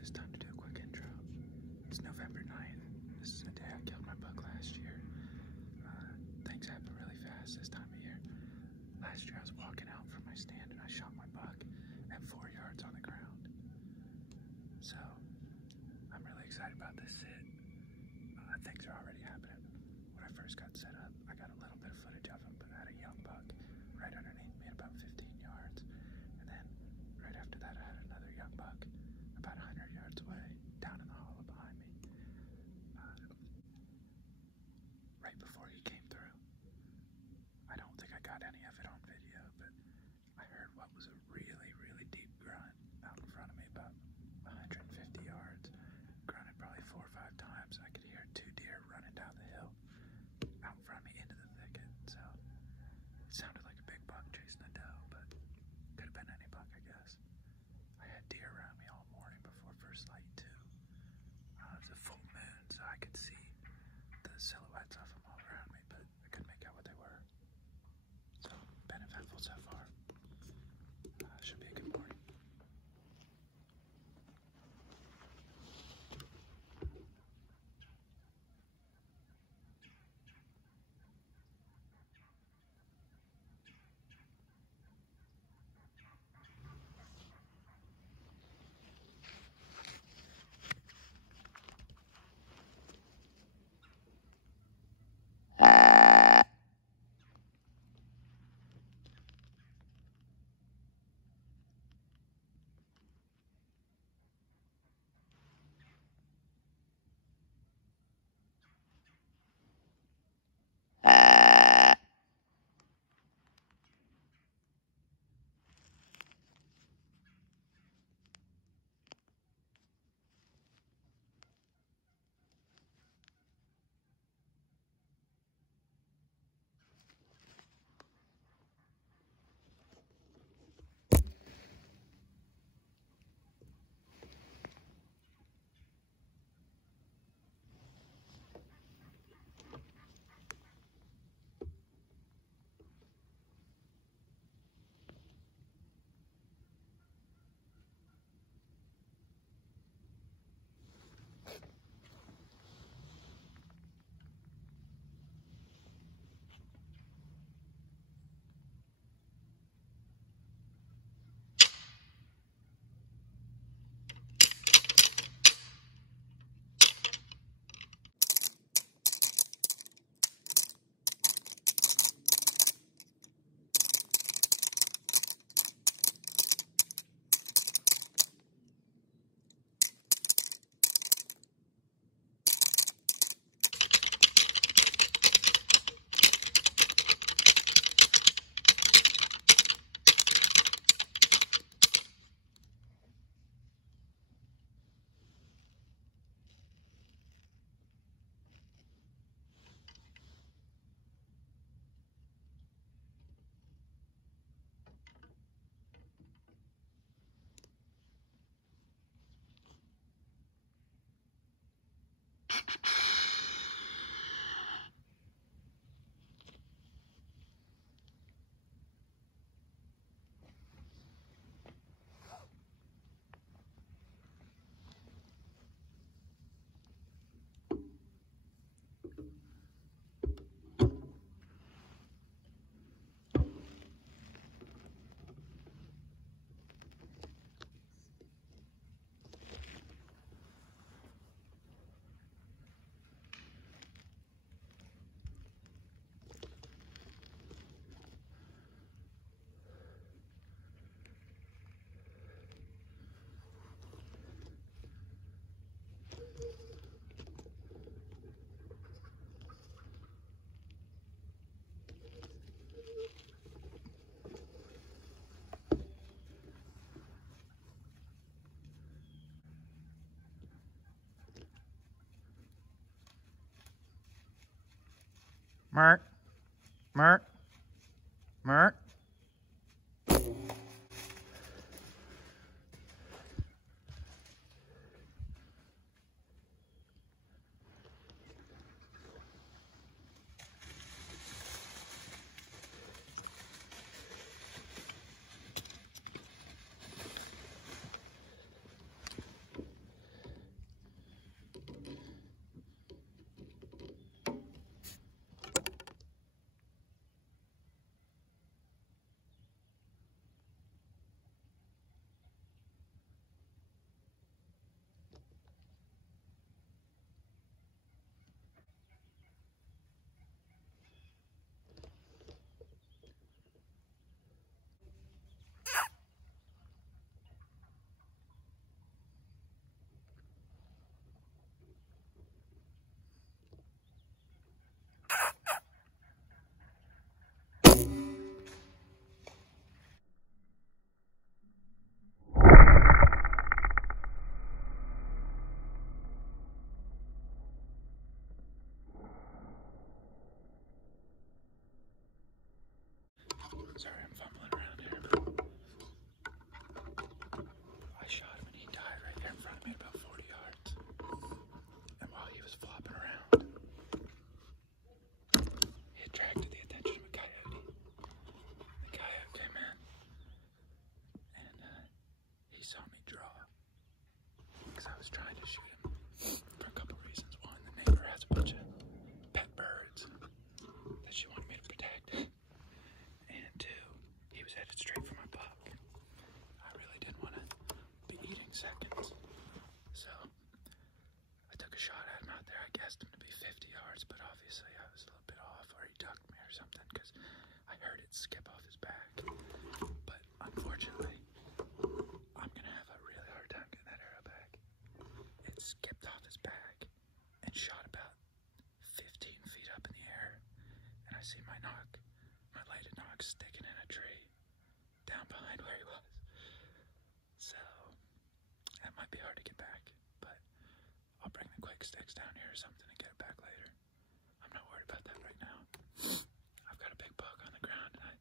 it's time to do a quick intro. It's November 9th. This is the day I killed my buck last year. Things happen really fast this time of year. Last year I was walking out from my stand and I shot my buck at 4 yards on the ground. So, I'm really excited about this sit. Things are already happening. When I first got set up, I got a little bit of footage of him, but I had a young buck right underneath me at about 15 yards. And then, right after that, I had another young buck about 100 yards away, down in the hollow behind me. Right before he came through. I don't think I got any of it on video, but I heard what was a really, really deep grunt out in front of me, about 150 yards. Grunted probably 4 or 5 times. I could hear 2 deer running down the hill out in front of me into the thicket. So it sounded like a big buck chasing a doe, but could have been any buck, I guess. I had deer around me all morning before first light too. It was a full moon, so I could see the silhouettes of them all around me, but I couldn't make out what they were. So, been eventful so far. Should be a good morning. Mert, Mert, Mert. draw. Because I was trying to shoot him for a couple reasons. One, the neighbor has a bunch of pet birds that she wanted me to protect. And two, he was headed straight for my buck. I really didn't want to be eating seconds. So I took a shot at him out there. I guessed him to be 50 yards, but obviously I was a little bit off, or he ducked me or something, because I heard it skip off his back. But unfortunately, I'm going to have a really hard time getting that arrow back. It skipped off his back and shot about 15 feet up in the air, and I see my lighted knock sticking in a tree down behind where he was. So that might be hard to get back, but I'll bring the quick sticks down here or something and get it back later. I'm not worried about that right now. I've got a big buck on the ground, and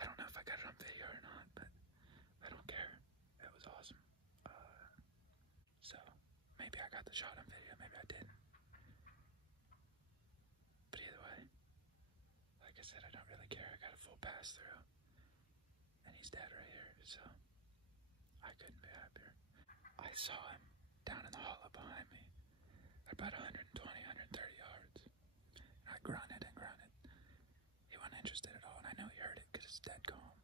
I don't know if I got it on video or not, but I don't care. It was awesome. So maybe I got the shot on video, maybe I didn't. But either way, like I said, I don't really care. I got a full pass through, and he's dead right here, so I couldn't be happier. I saw him down in the hollow behind me at about 120, 130 yards. And I grunted and grunted. He wasn't interested at all, and I know he heard it because it's dead calm.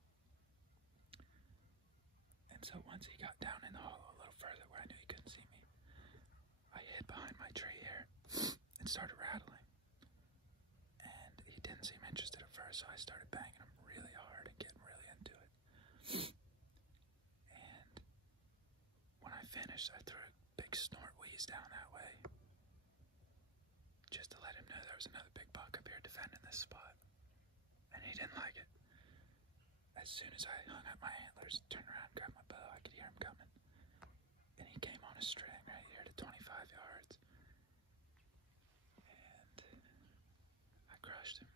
And so once he got down in the hollow a little further where I knew he couldn't see me, I hid behind my tree here and started rattling. And he didn't seem interested at first, so I started banging him really hard and getting really into it. And when I finished, I threw a big snort wheeze down that way, just to let him know there was another big buck up here defending this spot. And he didn't like it. As soon as I hung up my antlers, turned around, grabbed my bow, I could hear him coming. And he came on a string right here to 25 yards. And I crushed him.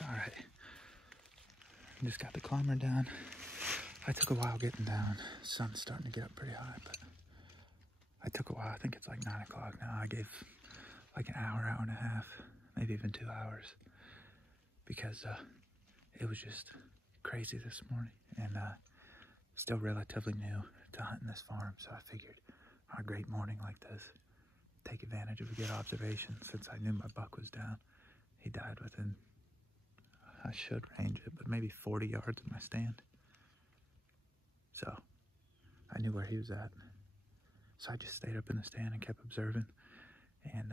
Alright, just got the climber down. I took a while getting down. Sun's starting to get up pretty high, but I took a while. I think it's like 9 o'clock now. I gave like an hour, hour and a half, maybe even 2 hours, because it was just crazy this morning, and still relatively new to hunting this farm, so I figured on a great morning like this, take advantage of a good observation. Since I knew my buck was down, he died within, I should range it, but maybe 40 yards of my stand. So I knew where he was at. So I just stayed up in the stand and kept observing, and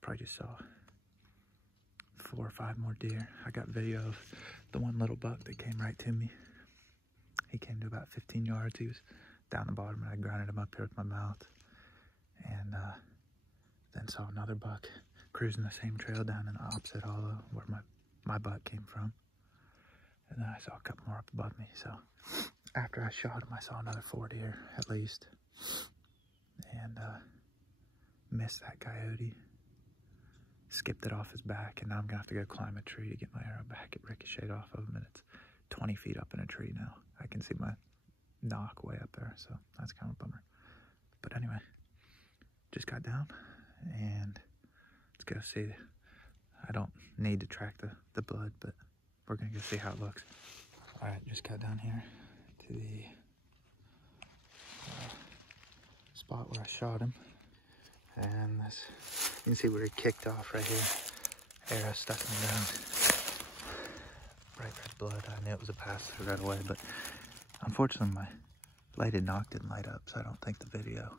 probably just saw 4 or 5 more deer. I got video of the one little buck that came right to me. He came to about 15 yards. He was down the bottom, and I grinded him up here with my mouth. And then saw another buck cruising the same trail down in the opposite hollow where my buck came from. And then I saw a couple more up above me. So after I shot him, I saw another 4 deer at least, and missed that coyote. Skipped it off his back, and now I'm gonna have to go climb a tree to get my arrow back. It ricocheted off of him, and it's 20 feet up in a tree now. I can see my knock way up there, so that's kind of a bummer. But anyway, just got down, and let's go see. I don't need to track the blood, but we're gonna go see how it looks. All right, just got down here to the spot where I shot him, and this, you can see where he kicked off right here. Arrow stuck in the ground. Bright red blood. I knew it was a pass through right away, but unfortunately my lighted knock didn't light up, so I don't think the video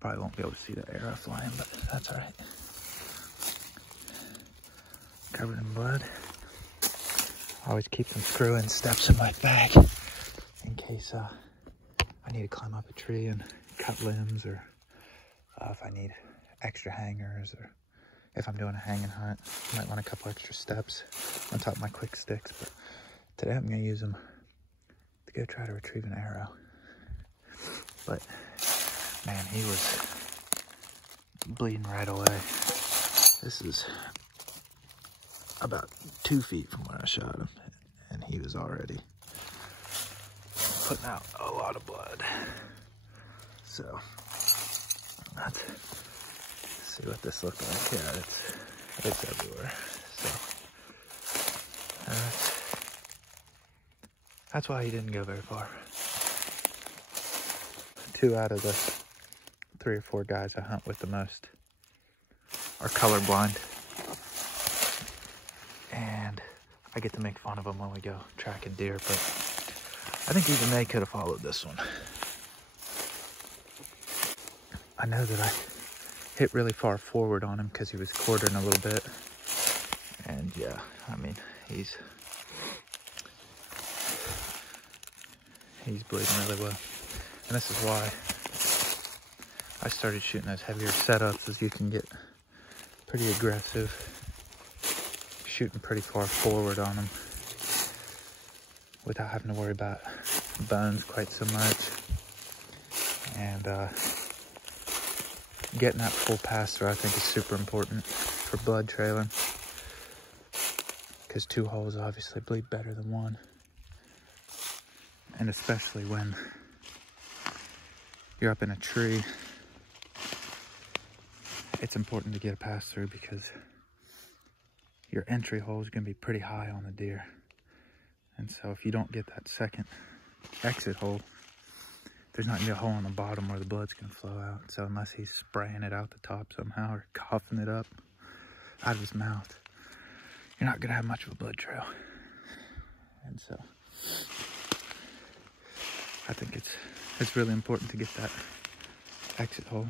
probably won't be able to see the arrow flying, but that's all right. Covered in blood. I always keep some screw-in steps in my bag in case I need to climb up a tree and cut limbs, or if I need extra hangers, or if I'm doing a hanging hunt, I might want a couple extra steps on top of my quick sticks. But today I'm going to use them to go try to retrieve an arrow. But man, he was bleeding right away. This is about 2 feet from where I shot him, and he was already putting out a lot of blood. So let's see what this looked like. Yeah, it's everywhere. So that's why he didn't go very far. 2 out of the 3 or 4 guys I hunt with the most are colorblind, and I get to make fun of them when we go tracking deer, but I think even they could have followed this one. I know that I hit really far forward on him because he was quartering a little bit, and yeah, I mean, he's bleeding really well. And this is why I started shooting those heavier setups, as you can get pretty aggressive shooting pretty far forward on them without having to worry about bones quite so much. And getting that full pass through, I think, is super important for blood trailing, because 2 holes obviously bleed better than 1. And especially when you're up in a tree, it's important to get a pass through, because your entry hole is going to be pretty high on the deer. And so if you don't get that second exit hole, there's not going to be a hole on the bottom where the blood's going to flow out. So unless he's spraying it out the top somehow, or coughing it up out of his mouth, you're not going to have much of a blood trail. And so I think it's really important to get that exit hole,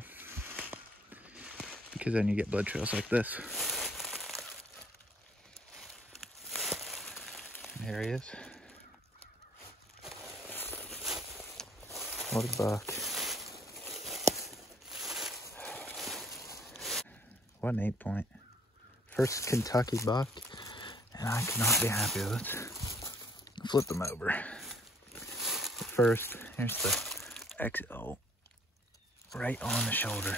because then you get blood trails like this. And there he is. What a buck. What an 8-point. First Kentucky buck, and I cannot be happy with it. Flip them over. First, here's the exit hole, right on the shoulder.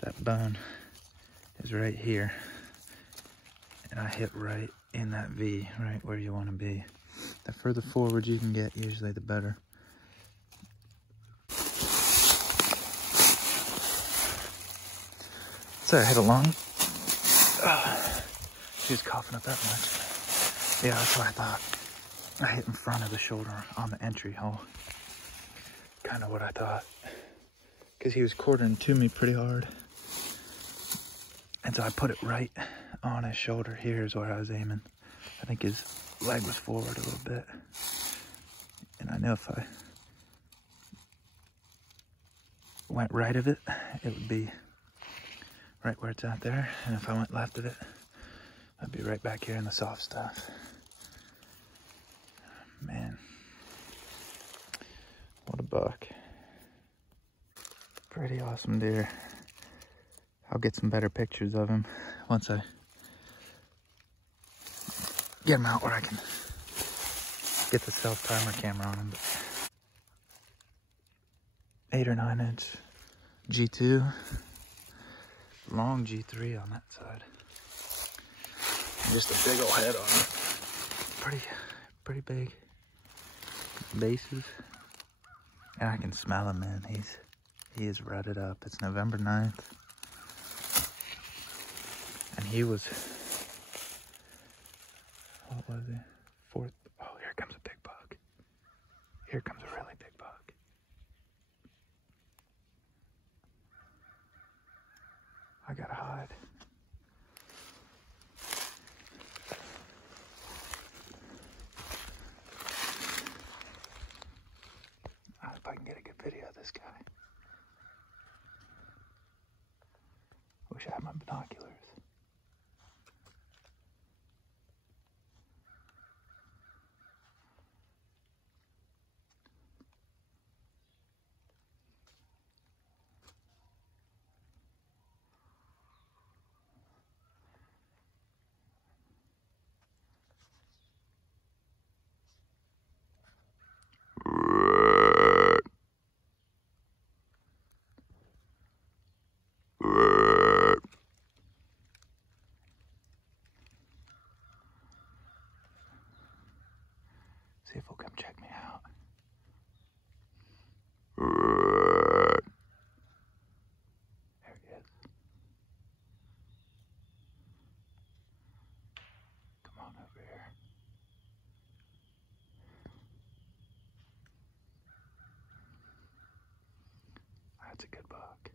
That bone is right here, and I hit right in that V, right where you want to be. The further forward you can get, usually the better. So I hit a lung. She was coughing up that much. Yeah, that's what I thought. I hit in front of the shoulder on the entry hole. Kind of what I thought. Because he was quartering to me pretty hard. And so I put it right on his shoulder. Here's where I was aiming. I think his leg was forward a little bit. And I know if I went right of it, it would be right where it's at there. And if I went left of it, I'd be right back here in the soft stuff. Man, what a buck. Pretty awesome deer. I'll get some better pictures of him once I get him out where I can get the self-timer camera on him. But 8 or 9 inch G2, long G3 on that side. And just a big old head on him. Pretty big bases. And I can smell him, man. He is rutted up. It's November 9th. And he was, what was he? 4th. Oh, here comes a big buck. Here comes a really big buck. I gotta hide. I hope I can get a good video of this guy. Wish I had my binoculars. See if he'll come check me out. There he is. Come on over here. That's a good buck.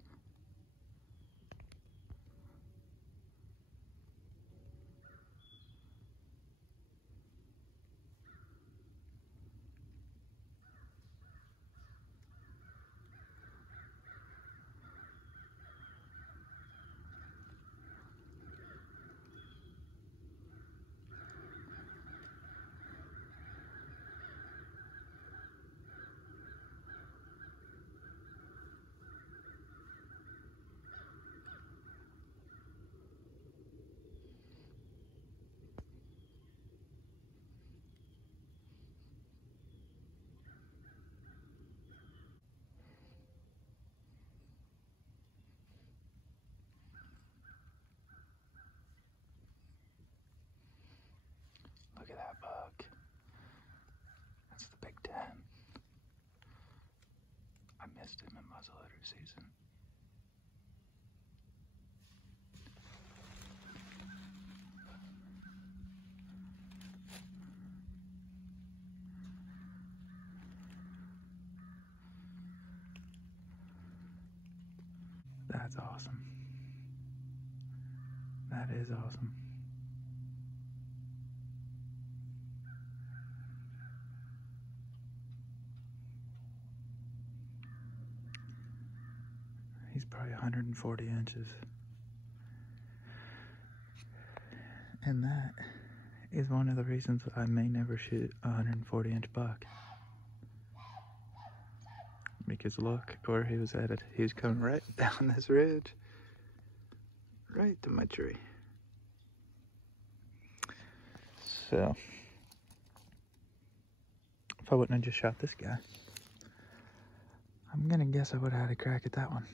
Look at that buck. That's the Big Ten. I missed him in muzzleloader season. That's awesome. That is awesome. He's probably 140 inches. And that is one of the reasons I may never shoot a 140-inch buck. Because look where he was headed. He was coming right down this ridge. Right to my tree. So, if I wouldn't have just shot this guy, I'm gonna guess I would have had a crack at that one.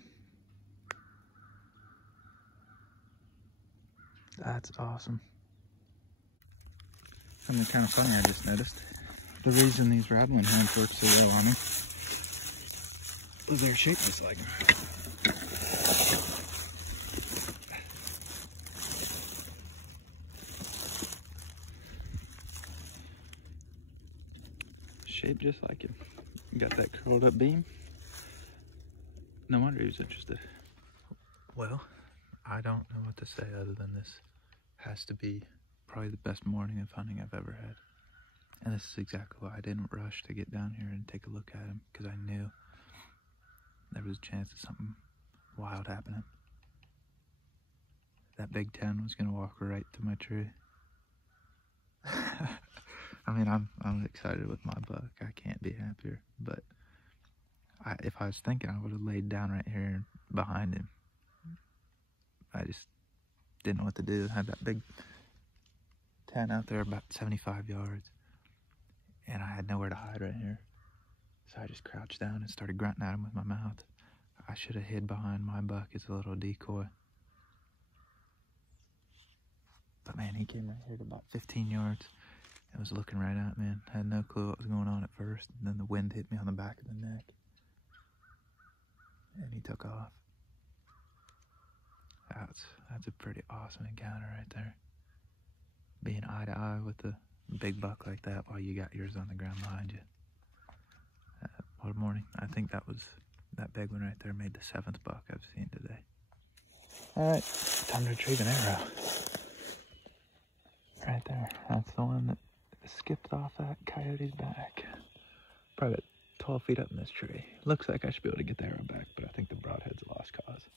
That's awesome. Something kind of funny I just noticed. The reason these rattling horns work so well on me is they're shaped just like them. Shaped just like him. Got that curled up beam. No wonder he was interested. Well, I don't know what to say other than this has to be probably the best morning of hunting I've ever had. And this is exactly why I didn't rush to get down here and take a look at him, because I knew there was a chance of something wild happening. That Big Ten was gonna walk right to my tree. I mean, I'm excited with my buck. I can't be happier. But if I was thinking, I would have laid down right here behind him. I just didn't know what to do. I had that Big Ten out there about 75 yards, and I had nowhere to hide right here. So I just crouched down and started grunting at him with my mouth. I should have hid behind my buck as a little decoy. But man, he came right here to about 15 yards and was looking right at me, and I had no clue what was going on at first. And then the wind hit me on the back of the neck, and he took off. That's a pretty awesome encounter right there. Being eye to eye with a big buck like that while you got yours on the ground behind you. What a morning. I think that big one right there made the 7th buck I've seen today. All right, time to retrieve an arrow. Right there. That's the one that skipped off that coyote's back. Probably about 12 feet up in this tree. Looks like I should be able to get the arrow back, but I think the broadhead's a lost cause.